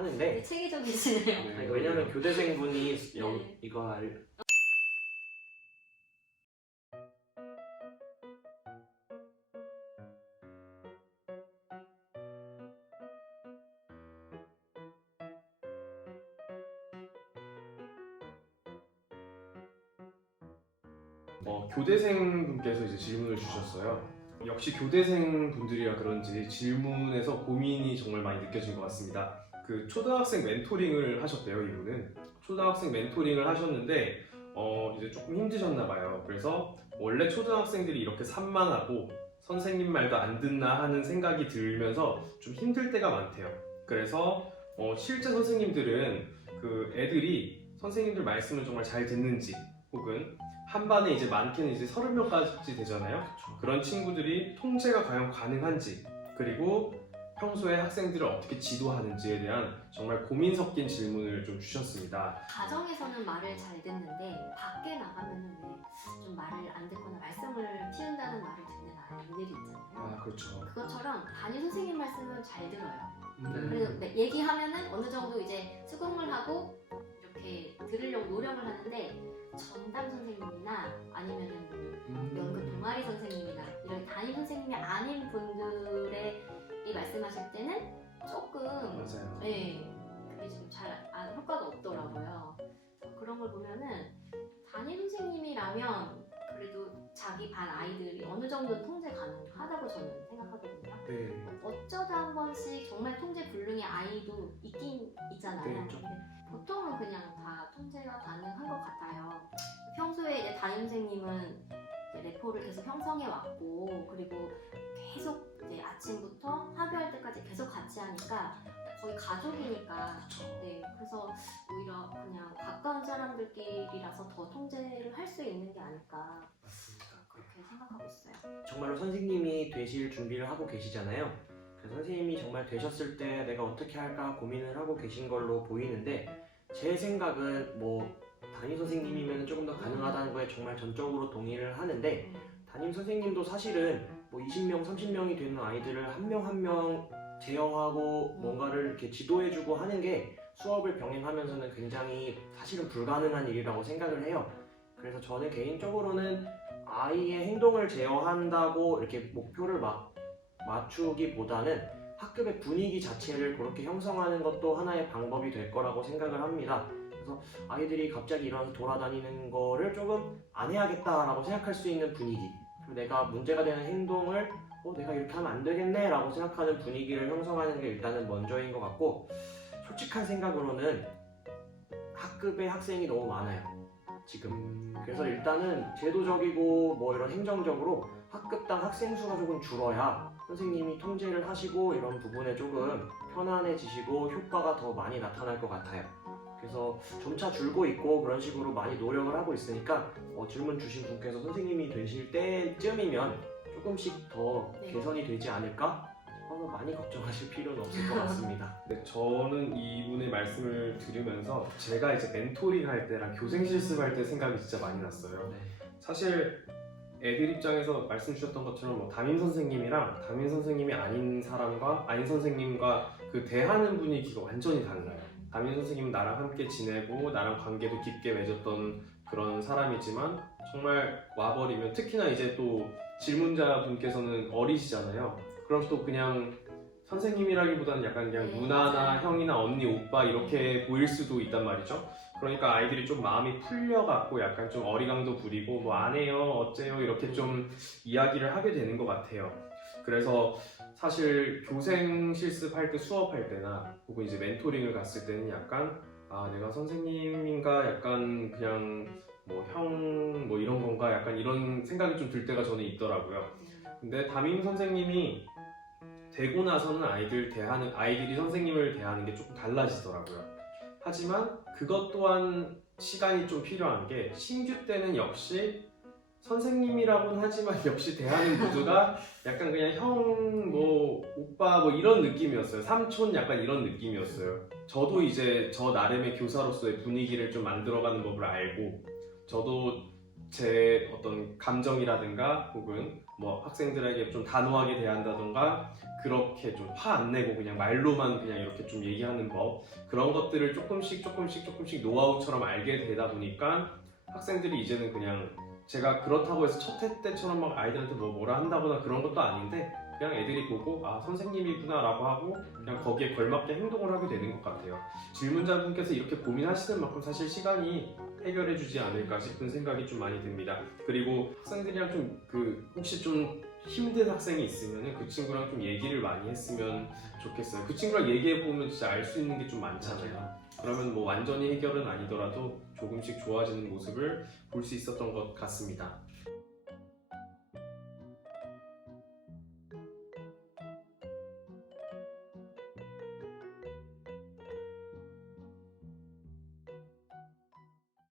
하는데 체계적이시네요. 아니, 왜냐면 교대생분이 네. 이거 교대생 분께서 이제 질문을 주셨어요. 역시 교대생 분들이라 그런지 질문에서 고민이 정말 많이 느껴진 것 같습니다. 그 초등학생 멘토링을 하셨대요, 이분은. 초등학생 멘토링을 하셨는데 이제 조금 힘드셨나 봐요. 그래서 원래 초등학생들이 이렇게 산만하고 선생님 말도 안 듣나 하는 생각이 들면서 좀 힘들 때가 많대요. 그래서 실제 선생님들은 그 애들이 선생님들 말씀을 정말 잘 듣는지, 혹은 한 반에 이제 많게는 이제 30명까지 되잖아요. 그런 친구들이 통제가 과연 가능한지, 그리고 평소에 학생들을 어떻게 지도하는지에 대한 정말 고민 섞인 질문을 좀 주셨습니다. 가정에서는 말을 잘 듣는데 밖에 나가면은 왜 좀 말을 안 듣거나 말썽을 피운다는 말을 듣는 아이들이 있잖아요. 아, 그렇죠. 그것처럼 담임 선생님 말씀을 잘 들어요. 음. 그래서 얘기하면은 어느 정도 이제 수긍을 하고 이렇게 들으려고 노력을 하는데, 전담 선생님이나 아니면은 뭐 연극 동아리 선생님이나 이런 담임 선생님이 아닌 분들의 이 말씀하실 때는 조금 맞아요. 네, 그게 좀 잘 효과가 없더라고요. 그런 걸 보면은 담임 선생님이라면 그래도 자기 반 아이들이 어느 정도 통제 가능하다고 저는 생각하거든요. 네. 어쩌다 한 번씩 정말 통제 불능의 아이도 있긴 있잖아요. 네. 근데 보통은 그냥 다 통제가 가능한 것 같아요. 평소에 이제 담임 선생님은 이제 레포를 계속 형성해 왔고, 그리고 계속 이제 아침부터 하교할 때까지 계속 같이 하니까 거의 가족이니까. 그렇죠. 네, 그래서 오히려 그냥 가까운 사람들끼리라서 더 통제를 할 수 있는 게 아닐까, 맞습니다. 그렇게 생각하고 있어요. 정말로 선생님이 되실 준비를 하고 계시잖아요. 그래서 선생님이 정말 되셨을 때 내가 어떻게 할까 고민을 하고 계신 걸로 보이는데, 제 생각은 뭐 담임 선생님이면 조금 더 가능하다는 거에 정말 전적으로 동의를 하는데, 담임 선생님도 사실은 뭐 20명, 30명이 되는 아이들을 한 명 한 명 제어하고 뭔가를 이렇게 지도해주고 하는 게 수업을 병행하면서는 굉장히 사실은 불가능한 일이라고 생각을 해요. 그래서 저는 개인적으로는 아이의 행동을 제어한다고 이렇게 목표를 맞추기보다는 학급의 분위기 자체를 그렇게 형성하는 것도 하나의 방법이 될 거라고 생각을 합니다. 그래서 아이들이 갑자기 일어나서 돌아다니는 거를 조금 안 해야겠다라고 생각할 수 있는 분위기, 그리고 내가 문제가 되는 행동을 내가 이렇게 하면 안 되겠네 라고 생각하는 분위기를 형성하는 게 일단은 먼저인 것 같고, 솔직한 생각으로는 학급에 학생이 너무 많아요 지금. 그래서 일단은 제도적이고 뭐 이런 행정적으로 학급당 학생 수가 조금 줄어야 선생님이 통제를 하시고 이런 부분에 조금 편안해지시고 효과가 더 많이 나타날 것 같아요. 그래서 점차 줄고 있고 그런 식으로 많이 노력을 하고 있으니까 질문 주신 분께서 선생님이 되실 때쯤이면 조금씩 더 네. 개선이 되지 않을까? 많이 걱정하실 필요는 없을 것 같습니다. 네, 저는 이분의 말씀을 들으면서 제가 이제 멘토링 할 때랑 교생 실습할 때 생각이 진짜 많이 났어요. 사실 애들 입장에서 말씀 주셨던 것처럼 뭐 담임 선생님이랑 담임 선생님이 아닌 사람과 아닌 선생님과 그 대하는 분위기가 완전히 달라요. 담임 선생님은 나랑 함께 지내고 나랑 관계도 깊게 맺었던 그런 사람이지만, 정말 와버리면, 특히나 이제 또 질문자 분께서는 어리시잖아요. 그럼 또 그냥 선생님이라기보다는 약간 그냥 누나나 형이나 언니, 오빠 이렇게 보일 수도 있단 말이죠. 그러니까 아이들이 좀 마음이 풀려갖고 약간 좀 어리광도 부리고 뭐 안 해요, 어째요 이렇게 좀 이야기를 하게 되는 것 같아요. 그래서 사실 교생 실습할 때, 수업할 때나 혹은 이제 멘토링을 갔을 때는 약간 내가 선생님인가, 약간 그냥 뭐 형 뭐 이런 건가, 약간 이런 생각이 좀 들 때가 저는 있더라고요. 근데 담임 선생님이 되고 나서는 아이들이 선생님을 대하는 게 조금 달라지더라고요. 하지만 그것 또한 시간이 좀 필요한 게, 신규 때는 역시 선생님이라고는 하지만 역시 대하는 모두가 약간 그냥 형, 뭐 오빠 뭐 이런 느낌이었어요. 삼촌 약간 이런 느낌이었어요. 저도 이제 저 나름의 교사로서의 분위기를 좀 만들어가는 법을 알고, 저도 제 어떤 감정이라든가 혹은 뭐 학생들에게 좀 단호하게 대한다던가 그렇게 좀 화 안 내고 그냥 말로만 그냥 이렇게 좀 얘기하는 법, 그런 것들을 조금씩 노하우처럼 알게 되다 보니까 학생들이 이제는 그냥 제가 그렇다고 해서 첫 해 때처럼 막 아이들한테 뭐라 한다거나 그런 것도 아닌데 그냥 애들이 보고 아 선생님이구나 라고 하고 그냥 거기에 걸맞게 행동을 하게 되는 것 같아요. 질문자분께서 이렇게 고민하시는 만큼 사실 시간이 해결해 주지 않을까 싶은 생각이 좀 많이 듭니다. 그리고 학생들이랑 좀 혹시 좀 힘든 학생이 있으면 그 친구랑 좀 얘기를 많이 했으면 좋겠어요. 그 친구랑 얘기해 보면 진짜 알 수 있는 게 좀 많잖아요. 그러면 뭐 완전히 해결은 아니더라도 조금씩 좋아지는 모습을 볼 수 있었던 것 같습니다.